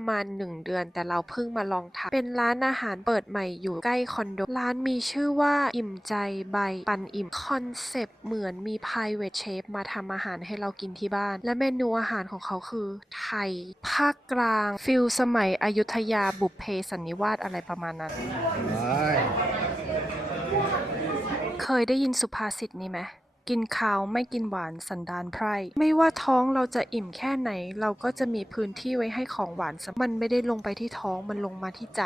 ประมาณ 1 เดือน แต่เราเพิ่งมาลองทำเป็นร้านอาหารเปิดใหม่อยู่ใกล้คอนโด ร้านมีชื่อว่าอิ่มใจใบปันอิ่มคอนเซปต์เหมือนมี private chef มาทำอาหารให้เรากินที่บ้าน และเมนูอาหารของเขาคือ ไทย ภาคกลาง ฟิลสมัยอยุธยาบุพเพสันนิวาสอะไรประมาณนั้น เคยได้ยินสุภาษิตนี้ไหม กินข้าวไม่กินหวานสันดานไพร่ ไม่ว่าท้องเราจะอิ่มแค่ไหน เราก็จะมีพื้นที่ไว้ให้ของหวานสมันไม่ได้ลงไปที่ท้องมันลงมาที่ใจ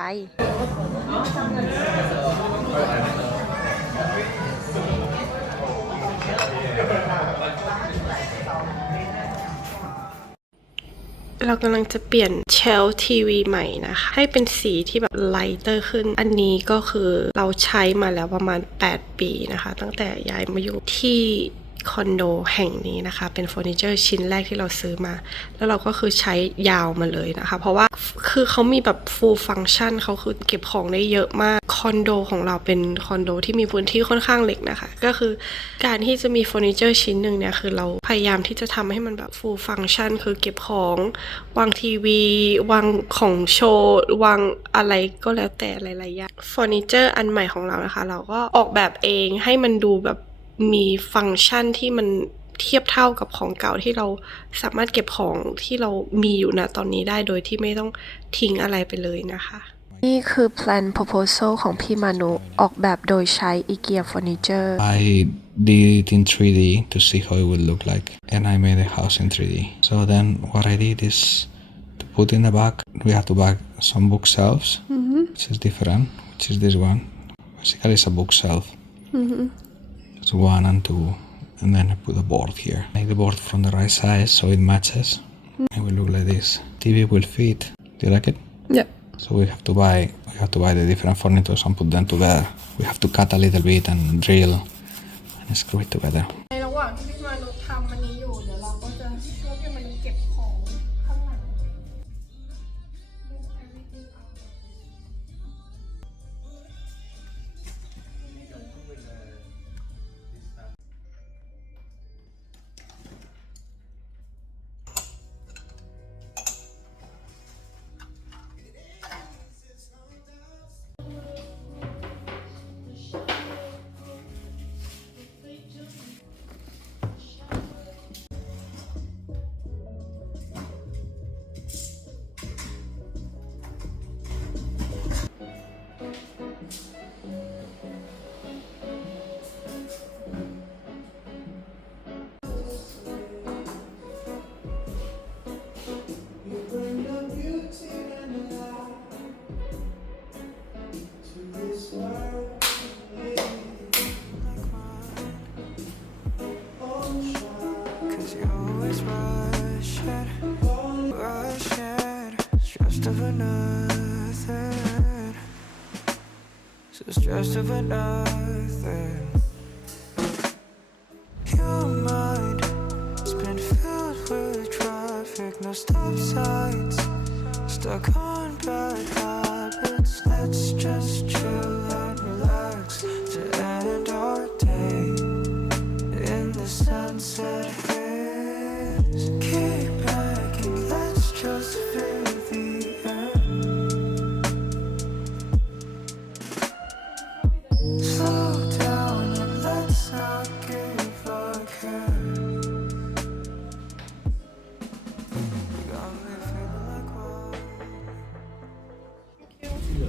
เรากำลังจะเปลี่ยนเชลทีวีใหม่นะคะ ให้เป็นสีที่แบบไลท์เตอร์ขึ้น อันนี้ก็คือเราใช้มาแล้วประมาณ 8 ปีนะคะ ตั้งแต่ย้ายมาอยู่ที่คอนโดแห่งนี้นะคะ เป็นเฟอร์นิเจอร์ชิ้นแรกที่เราซื้อมา แล้วเราก็คือใช้ยาวมาเลยนะคะ เพราะว่าคือเขามีแบบ full function เขาคือเก็บของได้เยอะมาก อนโดของเราเป็นคอนโดที่มีพื้นที่ค่อนข้างเล็กนะคะ ก็คือการที่จะมีเฟอร์นิเจอร์ชิ้นหนึ่งเนี่ยคือเราพยายามที่จะทำให้มันแบบ full function คือเก็บของวางทีวี วางของโชว์วางอะไรก็แล้วแต่หลายๆอย่างเฟอร์นิเจอร์อันใหม่ของเรานะคะ เราก็ออกแบบเองให้มันดูแบบมีฟังก์ชันที่มันเทียบเท่ากับของเก่าที่เราสามารถเก็บของที่เรามีอยู่ณตอนนี้ได้โดยที่ไม่ต้องทิ้งอะไรไปเลยนะคะ นี่คือ plan proposal ของพี่มานุออกแบบโดยใช้ IKEA Furniture I did it in 3D to see how it would look like, and I made a house in 3D. So then, what I did is to put in the back, we have to back some bookshelves, which is different, which is this one. Basically, it's a bookshelf. It's one and two, and then I put a board here. Make the board from the right size so it matches. It will look like this. TV will fit. Do you like it? Yep. So we have to buy we have to buy the different furnitures and put them together. We have to cut a little bit and drill and screw it together. ในระหว่างที่พี่มานุทำอันนี้อยู่ เดี๋ยวเราก็จะช่วยพี่ Stressed over nothing. Your mind has been filled with traffic, no stop signs. Stuck on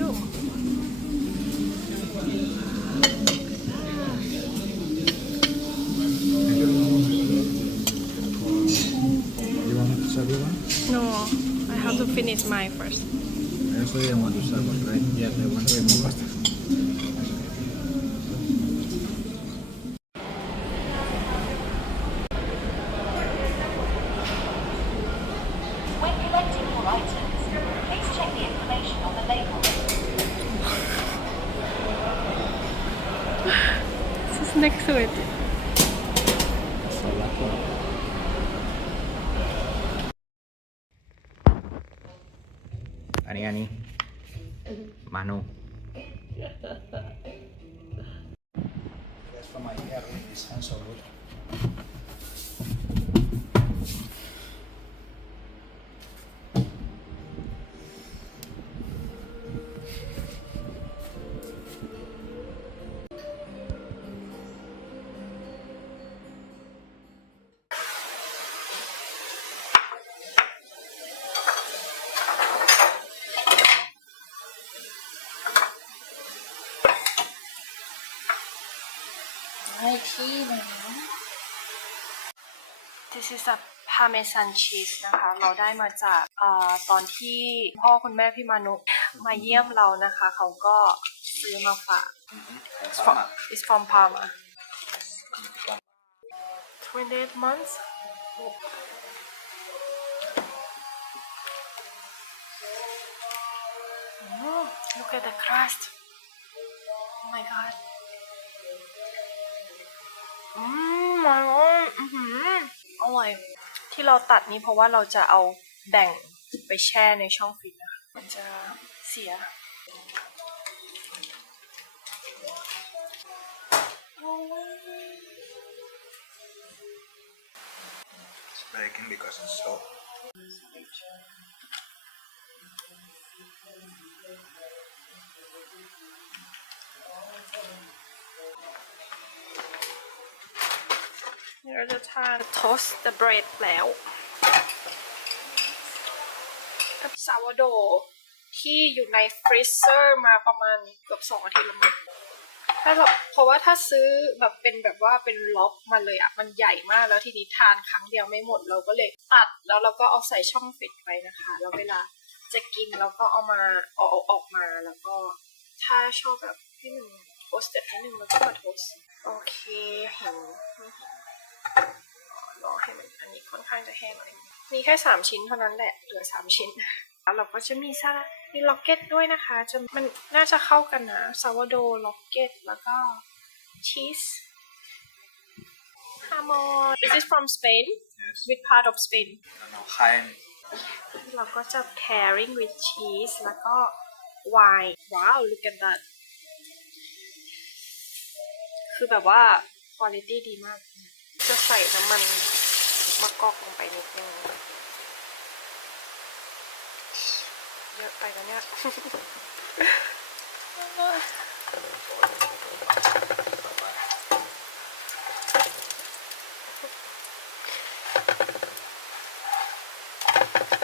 you. You want to serve one? No, I have to finish mine first. I also didn't want to serve one, right? Yeah, I want to be more faster. Next to it อันนี้ This is a Parmesan cheese นะคะ เราได้มาจากเออตอนที่พ่อคุณแม่พี่มานุมาเยี่ยมเรานะคะ เขาก็ซื้อมาฝาก It's from, it's from Parma 28 months Mm, look at the crust oh my god อืมมันอื้อหืออร่อย ที่เราตัดนี้เพราะว่าเราจะเอาแบ่งไปแช่ในช่องฟรีซนะคะมันจะเสีย It's breaking because it's so. Here are the time toast the bread แล้ว กับซาวโดที่อยู่ในฟรีเซอร์มาประมาณเกือบสองอาทิตย์แล้วมั้งถ้าเราเพราะว่าถ้าซื้อแบบเป็นแบบว่าเป็นล็อกมาเลยอะมันใหญ่มากแล้วทีนี้ทานครั้งเดียวไม่หมดเราก็เลยตัดแล้วเราก็เอาใส่ช่องฟิตไว้นะคะ แล้วเวลาจะกินเราก็เอามาเอาอออกมาแล้วก็ถ้าชอบแบบให้มันโทสต์นิดนึงแล้วก็มาโทสต์โอเคเห็น รอให้มันอันนี้ค่อนข้างจะแห้งหน่อยมีแค่สามชิ้นเท่านั้นแหละ เหลือสามชิ้น แล้วเราก็จะมีซาลามีล็อกเก็ตด้วยนะคะ จะมันน่าจะเข้ากันนะซาวโดล็อกเก็ตแล้วก็ชีสฮามอน Is this from Spain Yes. Which part of Spain No, no, Jaén. เราก็จะ pairing with cheese แล้วก็ wine ว้าว look at that คือแบบว่า quality ดีมาก จะใส่น้ำมันมะกอกลงไปนิดนึงเยอะไปแล้วเนี่ย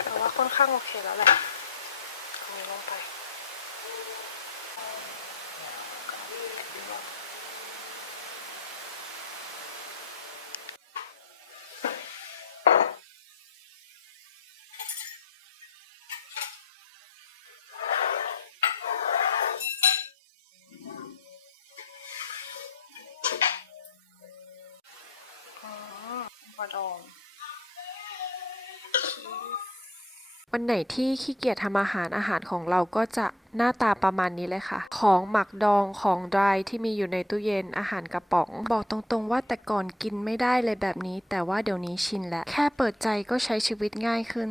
แต่ว่าค่อนข้างโอเคแล้วแหละ ดองวันไหนที่ขี้เกียจทำอาหารอาหารของเราก็จะหน้าตาประมาณนี้เลยค่ะ ของหมักดองของดรายที่มีอยู่ในตู้เย็นอาหารกระป๋อง บอกตรงๆว่าแต่ก่อนกินไม่ได้เลยแบบนี้ แต่ว่าเดี๋ยวนี้ชินแล้วแค่เปิดใจก็ใช้ชีวิตง่ายขึ้น